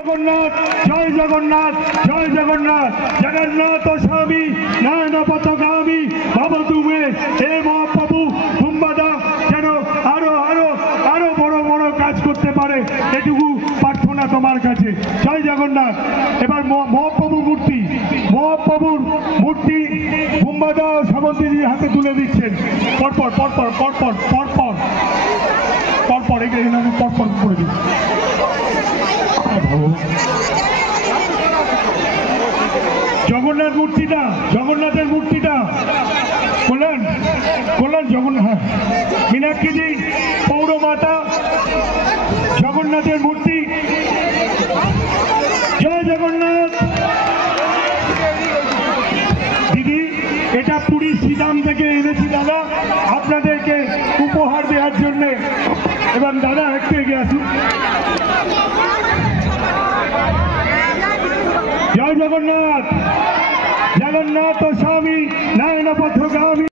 জগন্নাথ জয় জগন্নাথ জয় জগন্নাথ জগন্নাথ স্বামী নয়ন পথগামী ভবতু মে হে মহাপ্রভু কুম্ভদা যেন আরো আরো আরো বড় বড় কাজ করতে পারে, এটুকু প্রার্থনা তোমার কাছে। জয় জগন্নাথ। এবার মহাপ্রভুর মূর্তি কুম্ভদা সামন্তীজির হাতে তুলে দিচ্ছেন। পরপর পরপর পরপর পরপর পরপর এখানে আমি পরপর করে দিই। জগন্নাথের মূর্তিটা বললেন জগন্নাথ, হ্যাঁ, মীনাক্ষীজি পৌরমাতা জগন্নাথের মূর্তি। জয় জগন্নাথ। দিদি, এটা পুরী শ্রীধাম থেকে এনেছি দাদা, আপনাদেরকে উপহার দেওয়ার জন্য। এবং দাদা একটু এগিয়ে আসুন। জয় জগন্নাথ। জগন্নাথ স্বামী নয়ন পথগামী।